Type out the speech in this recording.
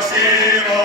Maxima.